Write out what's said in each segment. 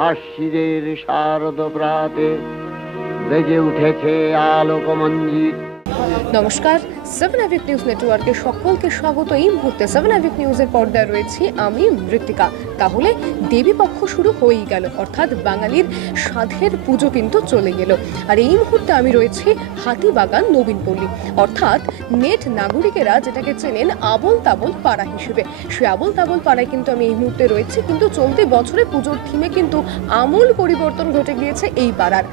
আশ্বিদের শারদ প্রাতে বেজে উঠেছে আলোকমঞ্জিত। নমস্কার, 7 আভিক নিউজ নেটওয়ার্কের সকলকে স্বাগত। এই মুহূর্তে 7 আভিক নিউজের পর্দায় রয়েছি আমি মৃত্তিকা। তাহলে দেবী পক্ষ শুরু হয়েই গেল, অর্থাৎ বাঙালির সাধের পুজো কিন্তু চলে গেল। আর এই মুহূর্তে আমি রয়েছি হাতিবাগান নবীনপল্লী, অর্থাৎ নেট নাগরিকেরা যেটাকে চেনেন আবল তাবল পাড়া হিসেবে। সেই আবল তাবল পাড়ায় কিন্তু আমি এই মুহূর্তে রয়েছি। কিন্তু চলতি বছরে পুজোর থিমে কিন্তু আমূল পরিবর্তন ঘটে গিয়েছে এই পাড়ার।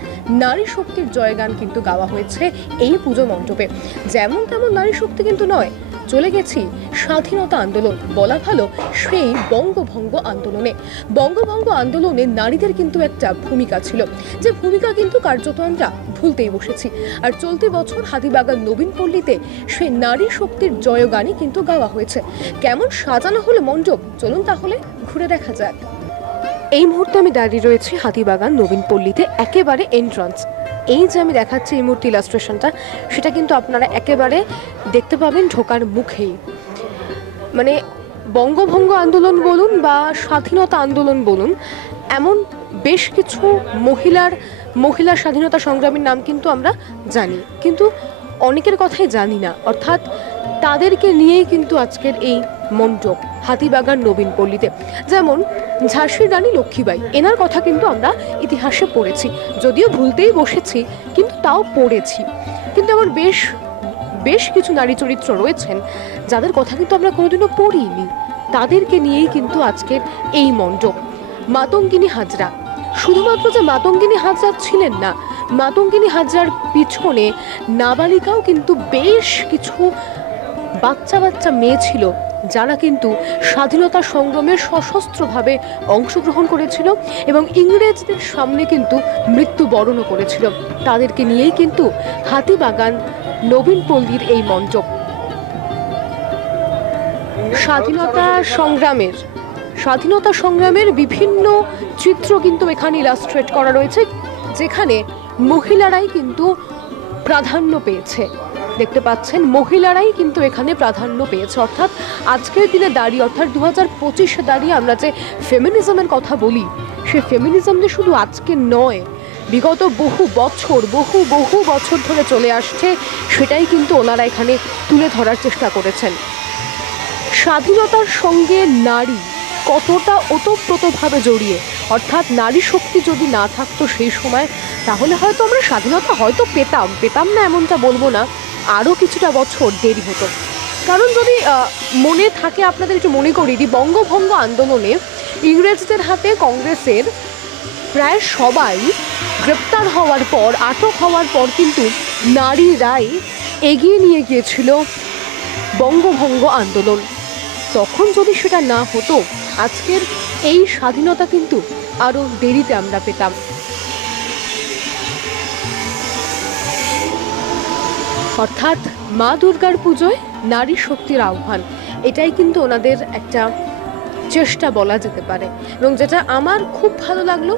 নারী শক্তির জয়গান কিন্তু গাওয়া হয়েছে এই পুজো মণ্ডপে। যেমন তেমন নারী শক্তি কিন্তু নয়, চলে গেছি স্বাধীনতা আন্দোলন, বলা ভালো সেই বঙ্গভঙ্গ আন্দোলনে। বঙ্গভঙ্গ আন্দোলনে নারীদের কিন্তু একটা ভূমিকা ছিল, যে ভূমিকা কিন্তু কার্যত আমরা ভুলতেই বসেছি। আর চলতি বছর হাতিবাগান নবীনপল্লীতে সেই নারী শক্তির জয়গানই কিন্তু গাওয়া হয়েছে। কেমন সাজানো হলো মণ্ডপ, চলুন তাহলে ঘুরে দেখা যাক। এই মুহূর্তে আমি দাঁড়িয়ে রয়েছি হাতিবাগান নবীনপল্লীতে, একেবারে এন্ট্রান্স। এই যে আমি দেখাচ্ছি এই মুহূর্তে ইলাস্ট্রেশনটা, সেটা কিন্তু আপনারা একেবারে দেখতে পাবেন ঢোকার মুখেই। মানে বঙ্গভঙ্গ আন্দোলন বলুন বা স্বাধীনতা আন্দোলন বলুন, এমন বেশ কিছু মহিলা স্বাধীনতা সংগ্রামীর নাম কিন্তু আমরা জানি, কিন্তু অনেকের কথাই জানি না। অর্থাৎ তাদেরকে নিয়েই কিন্তু আজকের এই মণ্ডপ হাতিবাগান নবীনপল্লীতে। যেমন ঝাঁসির রানী লক্ষ্মীবাই, এনার কথা কিন্তু আমরা ইতিহাসে পড়েছি, যদিও ভুলতেই বসেছি কিন্তু তাও পড়েছি। কিন্তু আমার বেশ কিছু নারী চরিত্র রয়েছেন যাদের কথা কিন্তু আমরা কোনোদিনও পড়িনি, তাদেরকে নিয়েই কিন্তু আজকের এই মণ্ডপ। মাতঙ্গিনী হাজরা, শুধুমাত্র যে মাতঙ্গিনী হাজরা ছিলেন না, মাতঙ্গিনী হাজরার পিছনে নাবালিকাও কিন্তু বেশ কিছু বাচ্চা মেয়ে ছিল, যারা কিন্তু স্বাধীনতা সংগ্রামে সশস্ত্রভাবে অংশগ্রহণ করেছিল এবং ইংরেজদের সামনে কিন্তু মৃত্যুবরণও করেছিল। তাদেরকে নিয়েই কিন্তু হাতিবাগান নবীনপল্লীর এই মণ্ডপ। স্বাধীনতা সংগ্রামের বিভিন্ন চিত্র কিন্তু এখানে ইলাস্ট্রেট করা রয়েছে, যেখানে মহিলারাই কিন্তু প্রাধান্য পেয়েছে। দেখতে পাচ্ছেন মহিলারাই কিন্তু এখানে প্রাধান্য পেয়েছে। অর্থাৎ আজকের দিনে দাঁড়িয়ে, অর্থাৎ 2025-এ দাঁড়িয়ে আমরা যে ফেমিনিজমের কথা বলি, সে ফেমিনিজম যে শুধু আজকে নয়, বিগত বহু বছর ধরে চলে আসছে, সেটাই কিন্তু ওনারা এখানে তুলে ধরার চেষ্টা করেছেন। স্বাধীনতার সঙ্গে নারী কতটা ওতপ্রোতভাবে জড়িয়ে, অর্থাৎ নারী শক্তি যদি না থাকতো সেই সময়, তাহলে হয়তো আমরা স্বাধীনতা হয়তো পেতাম না, এমনটা বলবো না, আরও কিছুটা বছর দেরি হতো। কারণ যদি মনে থাকে, আপনাদের একটু মনে করি দিই, বঙ্গভঙ্গ আন্দোলনে ইংরেজদের হাতে কংগ্রেসের প্রায় সবাই গ্রেপ্তার হওয়ার পর, আটক হওয়ার পর কিন্তু নারীরাই এগিয়ে নিয়ে গিয়েছিল বঙ্গভঙ্গ আন্দোলন। তখন যদি সেটা না হতো, আজকের এই স্বাধীনতা কিন্তু আরও দেরিতে আমরা পেতাম। অর্থাৎ মা দুর্গার পুজোয় নারী শক্তির আহ্বান, এটাই কিন্তু ওনাদের একটা চেষ্টা বলা যেতে পারে, এবং যেটা আমার খুব ভালো লাগলো।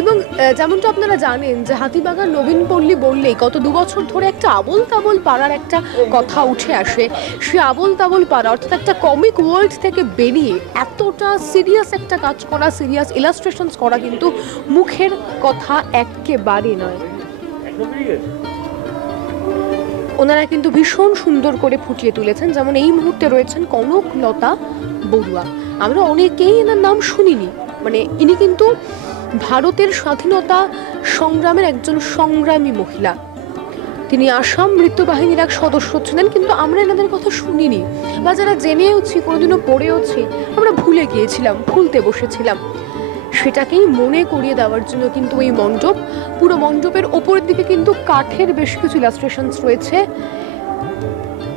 এবং যেমনটা আপনারা জানেন যে হাতিবাগান নবীনপল্লী বললেই গত 2 বছর ধরে একটা আবল তাবল পাড়ার একটা কথা উঠে আসে। সে আবল তাবল পাড়া, অর্থাৎ একটা কমিক ওয়ার্ল্ড থেকে বেরিয়ে এতটা সিরিয়াস একটা কাজ করা, সিরিয়াস ইলাস্ট্রেশনস করা কিন্তু মুখের কথা একেবারে নয়। ওনারা কিন্তু ভীষণ সুন্দর করে ফুটিয়ে তুলেছেন। যেমন এই মুহূর্তে রয়েছেন কনকলতা বড়ুয়া, আমরা অনেকেই এনার নাম শুনিনি। মানে ইনি কিন্তু ভারতের স্বাধীনতা সংগ্রামের একজন সংগ্রামী মহিলা। তিনি আসাম নৃত্যবাহিনীর এক সদস্য ছিলেন, কিন্তু আমরা এনাদের কথা শুনিনি, বা যারা জেনেওছি, কোনোদিনও পড়েওছি, আমরা ভুলে গিয়েছিলাম, ভুলতে বসেছিলাম। সেটাকেই মনে করিয়ে দেওয়ার জন্য কিন্তু এই মণ্ডপ, পুরো মণ্ডপের ওপরের দিকে কিন্তু কাঠের বেশ কিছু ইলাস্ট্রেশনস রয়েছে,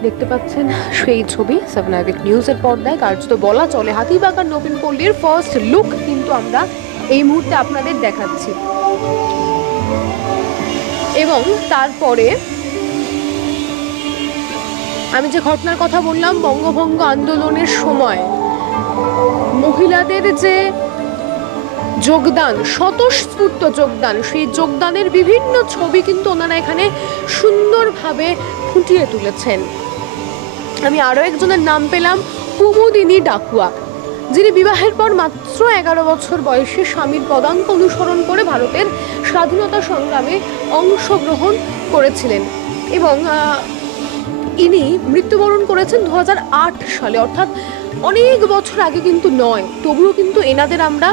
দেখতে পাচ্ছেন সেই ছবি 7 আভিক নিউজের পর্দায়। কার্যত বলা চলে হাতিবাগান নবীনপল্লীর ফার্স্ট লুক কিন্তু আমরা এই মুহূর্তে আপনাদের দেখাচ্ছি। এবং তারপরে আমি যে ঘটনার কথা বললাম, বঙ্গভঙ্গ আন্দোলনের সময় মহিলাদের যে যোগদান, স্বতঃস্ফূর্ত যোগদান, সেই যোগদানের বিভিন্ন ছবি কিন্তু ওনারা এখানে সুন্দরভাবে ফুটিয়ে তুলেছেন। আমি আরও একজনের নাম পেলাম, কুমুদিনী ডাকুয়া। যিনি বিবাহের পর মাত্র 11 বছর বয়সে স্বামীর পদাঙ্ক অনুসরণ করে ভারতের স্বাধীনতা সংগ্রামে অংশগ্রহণ করেছিলেন এবং ইনি মৃত্যুবরণ করেছেন 2008 সালে, অর্থাৎ অনেক বছর আগে কিন্তু নয়, তবুও কিন্তু এনাদের আমরা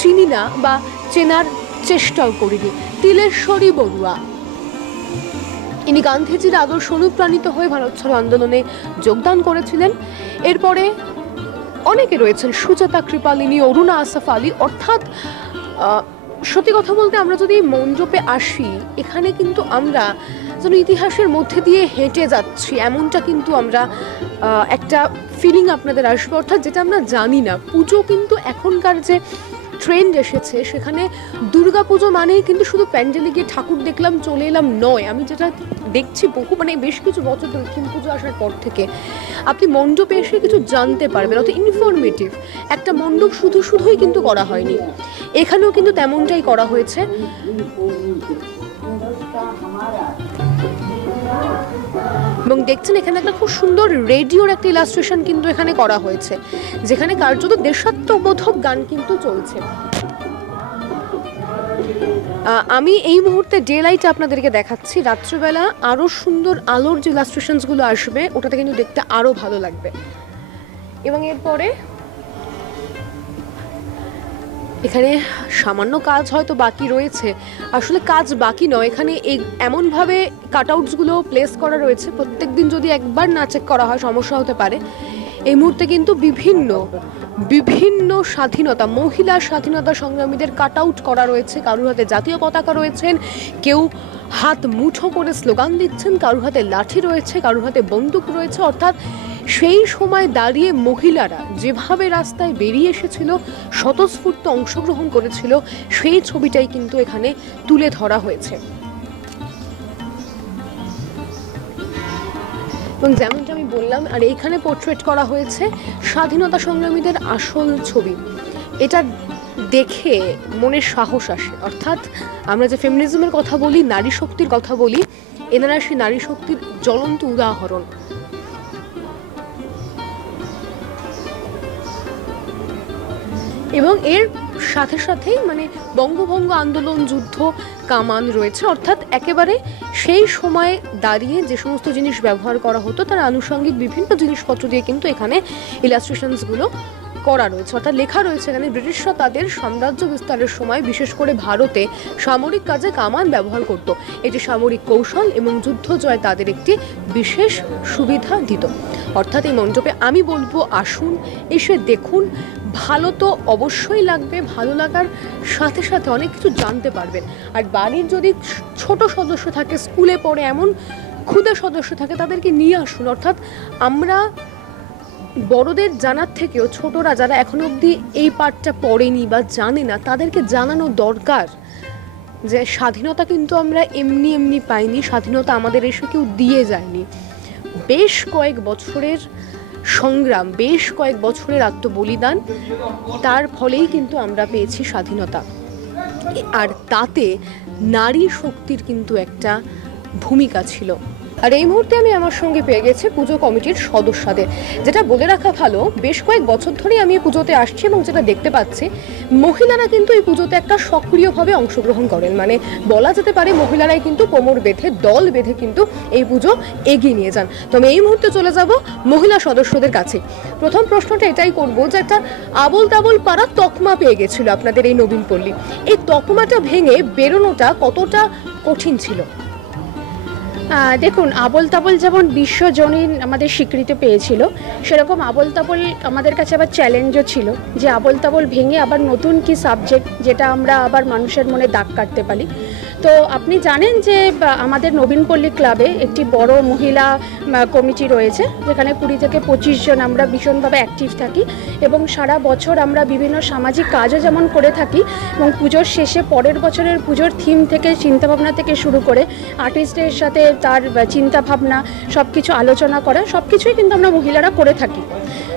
চিনি না বা চেনার চেষ্টাও করিনি। তিলেশ্বরী বড়ুয়া, ইনি গান্ধীজির আদর্শ অনুপ্রাণিত হয়ে ভারত ছাড়ো আন্দোলনে যোগদান করেছিলেন। এরপরে অনেকে রয়েছেন, সুজাতা কৃপালিনী, অরুণা আসফ আলী। অর্থাৎ সত্যি কথা বলতে আমরা যদি মণ্ডপে আসি, এখানে কিন্তু আমরা যেন ইতিহাসের মধ্যে দিয়ে হেঁটে যাচ্ছি, এমনটা কিন্তু আমরা একটা ফিলিং আপনাদের আসবে। অর্থাৎ যেটা আমরা জানি না, পুজো কিন্তু এখনকার যে ট্রেন্ড এসেছে, সেখানে দুর্গাপুজো মানেই কিন্তু শুধু প্যান্ডেলে গিয়ে ঠাকুর দেখলাম চলে এলাম নয়। আমি যেটা দেখছি বহু বেশ কিছু বছর ধরে লক্ষ্মী পুজো আসার পর থেকে আপনি মণ্ডপে এসে কিছু জানতে পারবেন, অর্থাৎ ইনফরমেটিভ একটা মণ্ডপ শুধুই কিন্তু করা হয়নি, এখানেও কিন্তু তেমনটাই করা হয়েছে। এবং দেখছেন এখানে একটা খুব সুন্দর রেডিওর একটা ইলাস্ট্রেশন কিন্তু এখানে করা হয়েছে, যেখানে কার্যত দেশাত্মবোধক গান কিন্তু চলছে। আমি এই মুহূর্তে ডে লাইট আপনাদেরকে দেখাচ্ছি, রাত্রিবেলা আরো সুন্দর আলোর যে ইলাস্ট্রেশনসগুলো আসবে ওটাতে কিন্তু দেখতে আরো ভালো লাগবে। এবং এরপরে এখানে সামান্য কাজ হয়তো বাকি রয়েছে, আসলে কাজ বাকি নয়, এখানে এমনভাবে কাটআউটসগুলো প্লেস করা রয়েছে, প্রত্যেক দিন যদি একবার না চেক করা হয় সমস্যা হতে পারে। এই মুহূর্তে কিন্তু বিভিন্ন স্বাধীনতা, মহিলা স্বাধীনতা সংগ্রামীদের কাটআউট করা রয়েছে, কারোর হাতে জাতীয় পতাকা রয়েছেন, কেউ হাত মুঠো করে স্লোগান দিচ্ছেন, কারোর হাতে লাঠি রয়েছে, কারোর হাতে বন্দুক রয়েছে। অর্থাৎ সেই সময় দাঁড়িয়ে মহিলারা যেভাবে রাস্তায় বেরিয়ে এসেছিল, স্বতঃস্ফূর্ত অংশগ্রহণ করেছিল, সেই ছবিটাই কিন্তু এখানে তুলে ধরা হয়েছে। এবং যেমনটা আমি বললাম, আর এইখানে পোর্ট্রেট করা হয়েছে স্বাধীনতা সংগ্রামীদের আসল ছবি। এটা দেখে মনে সাহস আসে, অর্থাৎ আমরা যে ফেমিনিজমের কথা বলি, নারী শক্তির কথা বলি, এনারা সেই নারী শক্তির জ্বলন্ত উদাহরণ। এবং এর সাথে সাথেই বঙ্গভঙ্গ আন্দোলন, যুদ্ধ, কামান রয়েছে, অর্থাৎ একেবারে সেই সময় দাঁড়িয়ে যে সমস্ত জিনিস ব্যবহার করা হতো তার আনুষঙ্গিক বিভিন্ন জিনিসপত্র দিয়ে কিন্তু এখানে ইলাস্ট্রেশনসগুলো করা রয়েছে। অর্থাৎ লেখা রয়েছে এখানে ব্রিটিশরা তাদের সাম্রাজ্য বিস্তারের সময় বিশেষ করে ভারতে সামরিক কাজে কামান ব্যবহার করত, এটি সামরিক কৌশল এবং যুদ্ধ জয় তাদের একটি বিশেষ সুবিধা দিত। অর্থাৎ এই মণ্ডপে আমি বলবো আসুন, এসে দেখুন, ভালো তো অবশ্যই লাগবে, ভালো লাগার সাথে সাথে অনেক কিছু জানতে পারবেন। আর বাড়ির যদি ছোট সদস্য থাকে, স্কুলে পড়ে এমন ক্ষুদে সদস্য থাকে, তাদেরকে নিয়ে আসুন। অর্থাৎ আমরা বড়দের জানার থেকেও ছোটরা যারা এখনো অবধি এই পার্টটা পড়েনি বা জানে না, তাদেরকে জানানো দরকার যে স্বাধীনতা কিন্তু আমরা এমনি পাইনি, স্বাধীনতা আমাদের এসে কেউ দিয়ে যায়নি। বেশ কয়েক বছরের সংগ্রাম, বেশ কয়েক বছরের আত্মবলিদান, তার ফলেই কিন্তু আমরা পেয়েছি স্বাধীনতা। আর তাতে নারী শক্তির কিন্তু একটা ভূমিকা ছিল। আর এই মুহূর্তে আমি আমার সঙ্গে পেয়ে গেছি পুজো কমিটির সদস্যদের। যেটা বলে রাখা ভালো, বেশ কয়েক বছর ধরেই আমি এই পুজোতে আসছি এবং যেটা দেখতে পাচ্ছি, মহিলারা কিন্তু এই পুজোতে একটা সক্রিয়ভাবে অংশগ্রহণ করেন। বলা যেতে পারে মহিলারাই কিন্তু কোমর বেঁধে, দল বেঁধে কিন্তু এই পুজো এগিয়ে নিয়ে যান। তো আমি এই মুহূর্তে চলে যাব মহিলা সদস্যদের কাছে। প্রথম প্রশ্নটা এটাই করবো যে একটা আবল তাবল পাড়া তকমা পেয়ে গেছিল আপনাদের এই নবীনপল্লী, এই তকমাটা ভেঙে বেরোনোটা কতটা কঠিন ছিল? দেখুন, আবল তাবল যেমন বিশ্বজনীন আমাদের স্বীকৃতি পেয়েছিল, সেরকম আবল তাবল আমাদের কাছে আবার চ্যালেঞ্জও ছিল যে আবল তাবল ভেঙে আবার নতুন কি সাবজেক্ট, যেটা আমরা আবার মানুষের মনে দাগ কাটতে পারি। তো আপনি জানেন যে আমাদের নবীনপল্লী ক্লাবে একটি বড় মহিলা কমিটি রয়েছে, যেখানে 20 থেকে 25 জন আমরা ভীষণভাবে অ্যাক্টিভ থাকি এবং সারা বছর আমরা বিভিন্ন সামাজিক কাজও যেমন করে থাকি এবং পুজোর শেষে পরের বছরের পুজোর থিম থেকে চিন্তাভাবনা থেকে শুরু করে আর্টিস্টের সাথে তার চিন্তাভাবনা সব কিছু আলোচনা করা, সব কিছুই কিন্তু আমরা মহিলারা করে থাকি।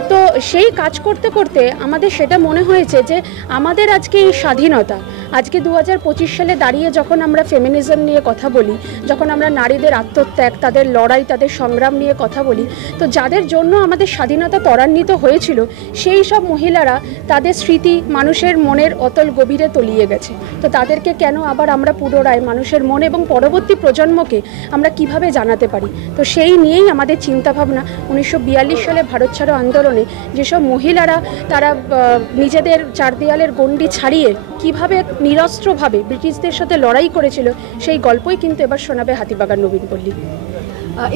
তো সেই কাজ করতে করতে আমাদের সেটা মনে হয়েছে যে আমাদের আজকে এই স্বাধীনতা, আজকে 2025 সালে দাঁড়িয়ে যখন আমরা ফেমিনিজম নিয়ে কথা বলি, যখন আমরা নারীদের আত্মত্যাগ, তাদের লড়াই, তাদের সংগ্রাম নিয়ে কথা বলি, তো যাদের জন্য আমাদের স্বাধীনতা ত্বরান্বিত হয়েছিল সেই সব মহিলারা তাদের স্মৃতি মানুষের মনের অতল গভীরে তলিয়ে গেছে। তো তাদেরকে কেন আবার আমরা পুনরায় মানুষের মন এবং পরবর্তী প্রজন্মকে আমরা কিভাবে জানাতে পারি, তো সেই নিয়েই আমাদের চিন্তাভাবনা। 1942 সালে ভারত ছাড়ো আন্দোলনে যেসব মহিলারা তারা নিজেদের চার দেয়ালের গণ্ডি ছাড়িয়ে কিভাবে নিরস্ত্রভাবে ব্রিটিশদের সাথে লড়াই করেছিল, সেই গল্পই কিন্তু এবার শোনাবে হাতিবাগান নবীন পল্লী।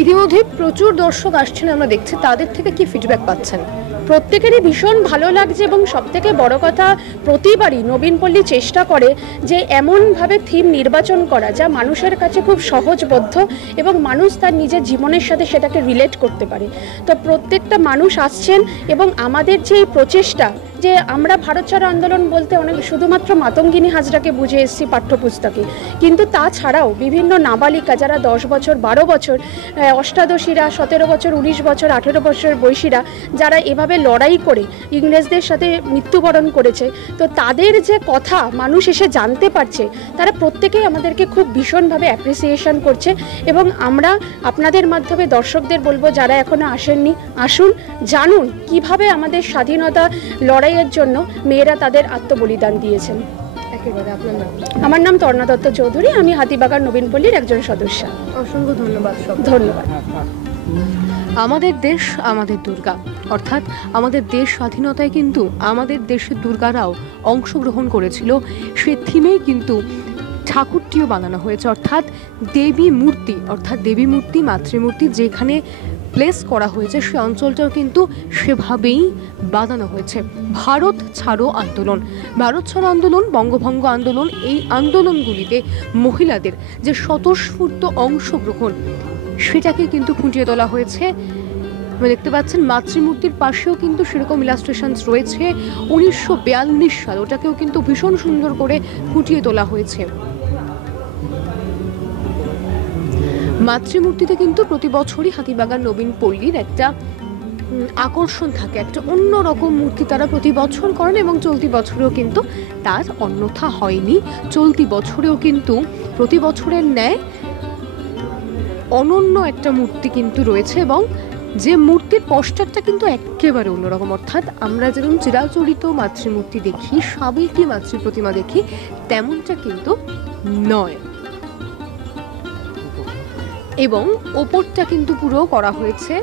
ইতিমধ্যে প্রচুর দর্শক আসছেন, আমরা দেখছি, তাদের থেকে কি ফিডব্যাক পাচ্ছেন? প্রত্যেকেরই ভীষণ ভালো লাগছে এবং সবথেকে বড় কথা, প্রতিবারই নবীন পল্লী চেষ্টা করে যে এমনভাবে থিম নির্বাচন করা যা মানুষের কাছে খুব সহজবোধ্য এবং মানুষ তার নিজের জীবনের সাথে সেটাকে রিলেট করতে পারে। তো প্রত্যেকটা মানুষ আসছেন এবং আমাদের যে এই প্রচেষ্টা, যে আমরা ভারত ছাড়ো আন্দোলন বলতে অনেক শুধুমাত্র মাতঙ্গিনী হাজরাকে বুঝে এসেছি পাঠ্যপুস্তকে, কিন্তু তাছাড়াও বিভিন্ন নাবালিকা যারা 10 বছর 12 বছর, অষ্টাদশীরা 17 বছর 19 বছর 18 বছর বয়সীরা যারা এভাবে লড়াই করে ইংরেজদের সাথে মৃত্যুবরণ করেছে, তো তাদের যে কথা মানুষ এসে জানতে পারছে, তারা প্রত্যেকেই আমাদেরকে খুব ভীষণভাবে অ্যাপ্রিসিয়েশন করছে। এবং আমরা আপনাদের মাধ্যমে দর্শকদের বলবো, যারা এখনো আসেননি, আসুন, জানুন কিভাবে আমাদের স্বাধীনতা লড়াইয়ের জন্য মেয়েরা তাদের আত্মবলিদান দিয়েছেন। একেবারে আপনার নাম? আমার নাম তর্ণা দত্ত চৌধুরী, আমি হাতিবাগান নবীন পল্লীর একজন সদস্য। অসংখ্য ধন্যবাদ। ধন্যবাদ। আমাদের দেশ আমাদের দুর্গা, অর্থাৎ আমাদের দেশ স্বাধীনতায় কিন্তু আমাদের দেশের দুর্গারাও অংশগ্রহণ করেছিল। সে থিমেই কিন্তু ঠাকুরটিও বানানো হয়েছে, অর্থাৎ দেবী মূর্তি, মাতৃমূর্তি যেখানে প্লেস করা হয়েছে সে অঞ্চলটাও কিন্তু সেভাবেই বানানো হয়েছে। ভারত ছাড়ো আন্দোলন, বঙ্গভঙ্গ আন্দোলন, এই আন্দোলনগুলিতে মহিলাদের যে স্বতঃস্ফূর্ত অংশগ্রহণ সেটাকে কিন্তু ফুটিয়ে তোলা হয়েছে। দেখতে পাচ্ছেন মাতৃমূর্তির পাশেও কিন্তু সেরকম ইলাস্ট্রেশনস রয়েছে। 1942 সাল, ওটাকেও কিন্তু ভীষণ সুন্দর করে ফুটিয়ে তোলা হয়েছে। মাতৃমূর্তিতে কিন্তু প্রতি বছরই হাতিবাগান নবীন পল্লীর একটা আকর্ষণ থাকে, একটা অন্যরকম মূর্তি তারা প্রতি বছর করেন এবং চলতি বছরেও কিন্তু তার অন্যথা হয়নি। চলতি বছরেও কিন্তু প্রতি বছরের ন্যায় অনন্য একটা মূর্তি কিন্তু রয়েছে এবং যে মূর্তির পোস্টারটা কিন্তু একেবারে অন্যরকম। অর্থাৎ আমরা যেরকম চিরাচরিত মাতৃমূর্তি দেখি, সাবেকি মাতৃ প্রতিমা দেখি, তেমনটা কিন্তু নয়। এবং ওপরটা কিন্তু পুরো করা হয়েছে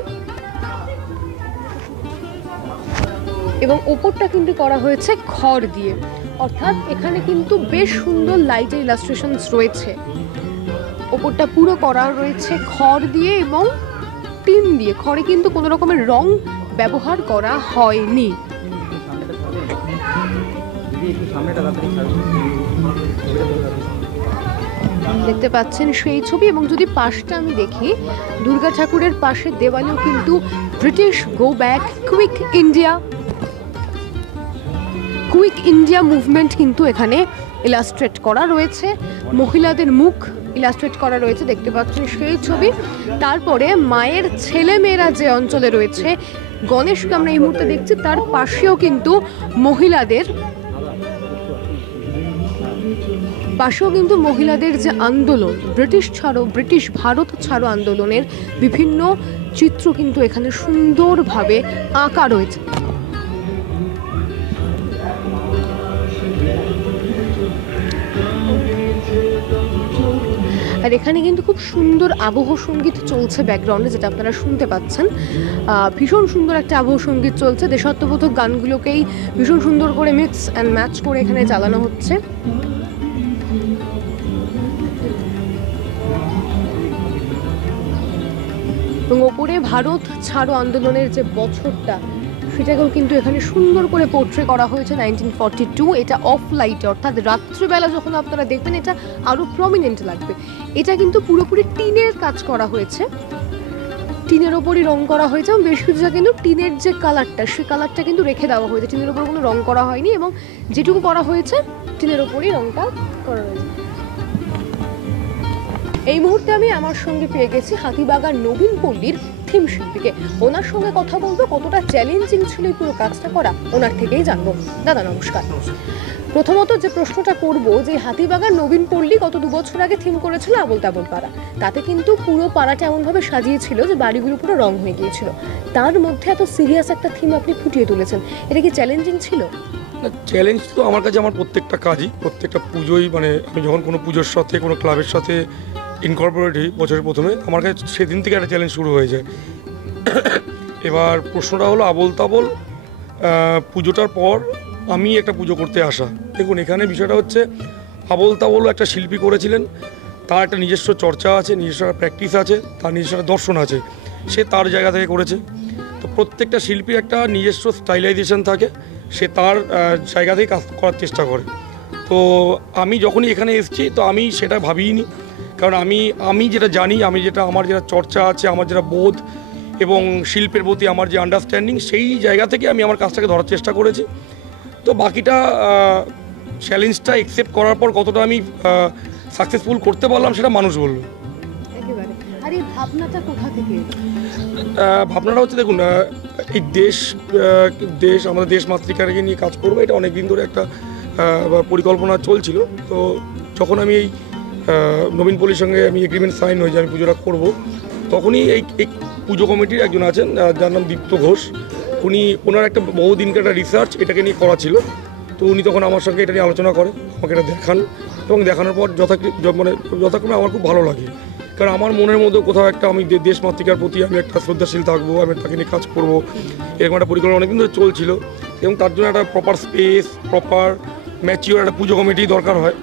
খড় দিয়ে, অর্থাৎ এখানে কিন্তু বেশ সুন্দর লাইটের ইলাস্ট্রেশনস রয়েছে। ওপরটা পুরো করা রয়েছে খড় দিয়ে এবং টিন দিয়ে। খড়ে কিন্তু কোনো রকমের রং ব্যবহার করা হয়নি। দেখতে পাচ্ছেন সেই ছবি। এবং যদি পাশটা আমি দেখি, দুর্গা ঠাকুরের পাশের দেওয়ালেও কিন্তু British go back, quick India movement কিন্তু এখানে ইলাস্ট্রেট করা রয়েছে। মহিলাদের মুখ ইলাস্ট্রেট করা রয়েছে, দেখতে পাচ্ছেন সেই ছবি। তারপরে মায়ের ছেলে মেয়েরা যে অঞ্চলে রয়েছে, গণেশকে আমরা এই মুহূর্তে দেখছি, তার পাশেও কিন্তু মহিলাদের যে আন্দোলন, ব্রিটিশ ভারত ছাড়ো আন্দোলনের বিভিন্ন চিত্র কিন্তু এখানে সুন্দরভাবে আঁকা রয়েছে। আর এখানে কিন্তু খুব সুন্দর আবহ সঙ্গীত চলছে ব্যাকগ্রাউন্ডে, যেটা আপনারা শুনতে পাচ্ছেন। ভীষণ সুন্দর একটা আবহ সঙ্গীত চলছে। দেশাত্মবোধক গানগুলোকেই ভীষণ সুন্দর করে মিক্স অ্যান্ড ম্যাচ করে এখানে চালানো হচ্ছে। এবং ওপরে ভারত ছাড়ো আন্দোলনের যে বছরটা, সেটাকেও কিন্তু এখানে সুন্দর করে পোর্ট্রে করা হয়েছে 1942। এটা অফ লাইটে, অর্থাৎ রাত্রিবেলা যখন আপনারা দেখবেন এটা আরও প্রমিনেন্ট লাগবে। এটা কিন্তু পুরোপুরি টিনের কাজ করা হয়েছে, টিনের ওপরই রং করা হয়েছে এবং বেশ কিছুটা কিন্তু টিনের যে কালারটা, সেই কালারটা কিন্তু রেখে দেওয়া হয়েছে। টিনের ওপর কোনো রং করা হয়নি এবং যেটুকু করা হয়েছে টিনের ওপরই রংটা করা হয়েছে। এই মুহূর্তে আমি আমার সঙ্গে পেয়ে গেছি হাতিবাগান নবীন পল্লীর থিম শিল্পীকে। ওনার সঙ্গে কথা বলবো, কতটা চ্যালেঞ্জিং ছিল এই পুরো কাজটা করা, ওনার থেকেই জানবো। দাদা নমস্কার। প্রথমত যে প্রশ্নটা করব, যে হাতিবাগান নবীন পল্লী গত 2 বছর আগে থিম করেছিল আবোল তাবোল পাড়া, তাতে কিন্তু পুরো পাড়াটা এমনভাবে সাজিয়েছিল যে বাড়িগুলো পুরো রং হয়ে গিয়েছিল। তার মধ্যে এত সিরিয়াস একটা থিম আপনি ফুটিয়ে তুলেছেন, এটা কি চ্যালেঞ্জিং ছিল? চ্যালেঞ্জ তো আমার কাছে আমার প্রত্যেকটা কাজই, প্রত্যেকটা পুজোই, মানে আমি যখন কোনো পুজোর সাথে কোনো ক্লাবের সাথে ইনকর্পোরেট হই বছরের প্রথমে, আমার কাছে সেদিন থেকে একটা চ্যালেঞ্জ শুরু হয়ে যায়। এবার প্রশ্নটা হলো আবোল তাবোল পুজোটার পর আমি একটা পুজো করতে আসা। দেখুন, এখানে বিষয়টা হচ্ছে আবোল তাবোল একটা শিল্পী করেছিলেন, তার একটা নিজস্ব চর্চা আছে, নিজস্ব প্র্যাকটিস আছে, তার নিজস্ব দর্শন আছে, সে তার জায়গা থেকে করেছে। তো প্রত্যেকটা শিল্পীর একটা নিজস্ব স্টাইলাইজেশন থাকে, সে তার জায়গা থেকে কাজ করার চেষ্টা করে। তো আমি যখনই এখানে এসেছি তো আমি সেটা ভাবিনি, কারণ আমি যেটা জানি, আমার যেটা চর্চা আছে, আমার যেটা বোধ এবং শিল্পের প্রতি আমার যে আন্ডারস্ট্যান্ডিং, সেই জায়গা থেকে আমি আমার কাজটাকে ধরার চেষ্টা করেছি। তো বাকিটা চ্যালেঞ্জটা অ্যাকসেপ্ট করার পর কতটা আমি সাকসেসফুল করতে পারলাম সেটা মানুষ বলবে। একেবারে। আর এই ভাবনাটা কোথা থেকে? ভাবনাটা হচ্ছে, দেখুন, এই দেশ আমাদের দেশ মাতৃকাকে নিয়ে কাজ করবো, এটা অনেক দিন ধরে একটা পরিকল্পনা চলছিল। তো যখন আমি এই নবীন পল্লীর সঙ্গে আমি এগ্রিমেন্ট সাইন হয়ে যে আমি পুজোটা করবো, তখনই এই পুজো কমিটির একজন আছেন যার নাম দীপ্ত ঘোষ, ওনার একটা বহুদিনকার একটা রিসার্চ এটাকে নিয়ে করা ছিল। তো উনি তখন আমার সঙ্গে এটা নিয়ে আলোচনা করে, আমাকে এটা দেখান, এবং দেখানোর পর যথাক্রমে আমার খুব ভালো লাগে, কারণ আমার মনের মধ্যে কোথাও একটা আমি দেশ মাতৃকার প্রতি আমি একটা শ্রদ্ধাশীল থাকবো, আমি তাকে নিয়ে কাজ করবো, এরকম একটা পরিকল্পনা অনেকদিন ধরে চলছিল। এবং তার জন্য একটা প্রপার স্পেস, প্রপার ম্যাচিওর একটা পুজো কমিটি দরকার হয়।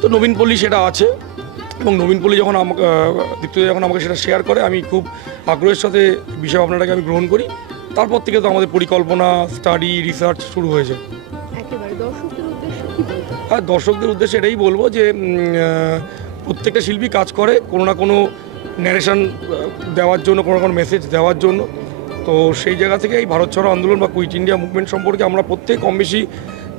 তো নবীন পল্লী সেটা আছে, এবং নবীন পল্লী যখন দীপ্ত যখন আমাকে সেটা শেয়ার করে, আমি খুব আগ্রহের সাথে বিষয় ভাবনাটাকে আমি গ্রহণ করি। তারপর থেকে তো আমাদের পরিকল্পনা, স্টাডি, রিসার্চ শুরু হয়ে যায়। আর দর্শকদের উদ্দেশ্যে এটাই বলবো যে প্রত্যেকটা শিল্পী কাজ করে কোনো না কোনো ন্যারেশন দেওয়ার জন্য, কোনো না কোনো মেসেজ দেওয়ার জন্য। তো সেই জায়গা থেকে এই ভারত ছাড়ো আন্দোলন বা কুইট ইন্ডিয়া মুভমেন্ট সম্পর্কে আমরা প্রত্যেক কম বেশি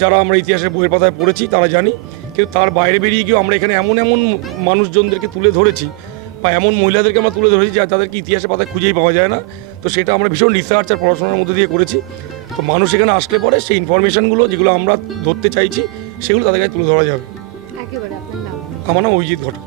যারা আমরা ইতিহাসের বইয়ের পাতায় পড়েছি তারা জানি, কিন্তু তার বাইরে বেরিয়ে গিয়েও আমরা এখানে এমন মানুষজনদেরকে তুলে ধরেছি, বা এমন মহিলাদেরকে আমরা তুলে ধরেছি যাদেরকে ইতিহাসের পাতায় খুঁজেই পাওয়া যায় না। তো সেটা আমরা ভীষণ রিসার্চ আর পড়াশোনার মধ্যে দিয়ে করেছি। তো মানুষ এখানে আসলে পরে সেই ইনফরমেশনগুলো যেগুলো আমরা ধরতে চাইছি সেগুলো তাদের কাছে তুলে ধরা যাবে। আমার নাম অভিজিৎ ঘটক।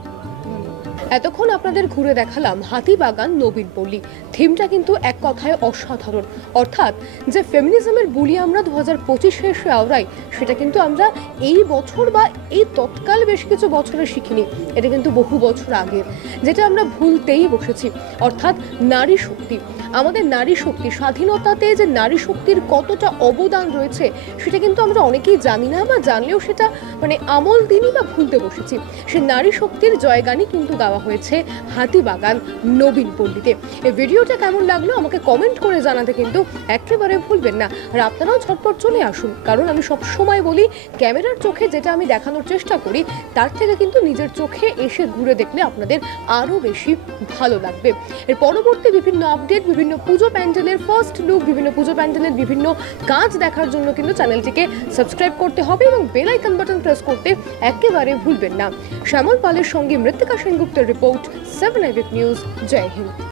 এতক্ষণ আপনাদের ঘুরে দেখালাম হাতিবাগান নবীন পল্লী। থিমটা কিন্তু এক কথায় অসাধারণ, অর্থাৎ যে ফেমিনিজমের বুলি আমরা 2025-এ এসে আওড়াই, সেটা কিন্তু আমরা এই বছর বা এই তৎকাল বেশ কিছু বছরে শিখিনি, এটা কিন্তু বহু বছর আগের, যেটা আমরা ভুলতেই বসেছি। অর্থাৎ নারী শক্তি, আমাদের নারী শক্তি, স্বাধীনতাতে যে নারী শক্তির কতটা অবদান রয়েছে সেটা কিন্তু আমরা অনেকেই জানি না, বা জানলেও সেটা আমল দিনই বা ভুলতে বসেছি। সে নারী শক্তির জয়গানই কিন্তু গাওয়া হয়েছে হাতিবাগান নবীন পল্লীতে। এই ভিডিওটা কেমন লাগলো আমাকে কমেন্ট করে জানাতে কিন্তু একেবারে ভুলবেন না। আর আপনারাও ঝটপট চলে আসুন, কারণ আমি সব সময় বলি ক্যামেরার চোখে যেটা আমি দেখানোর চেষ্টা করি তার থেকে কিন্তু নিজের চোখে এসে ঘুরে দেখলে আপনাদের আরও বেশি ভালো লাগবে। এর পরবর্তী বিভিন্ন আপডেট, বিভিন্ন পুজো প্যান্ডেলের ফার্স্ট লুক, বিভিন্ন পুজো প্যান্ডেলের বিভিন্ন কাজ দেখার জন্য কিন্তু চ্যানেলটিকে সাবস্ক্রাইব করতে হবে এবং বেল আইকন বাটন প্রেস করতে একেবারে ভুলবেন না। শ্যামল পালের সঙ্গে মৃত্তিকা সেনগুপ্তের রিপোর্ট, 7 নিউজ। জয় হিন্দ।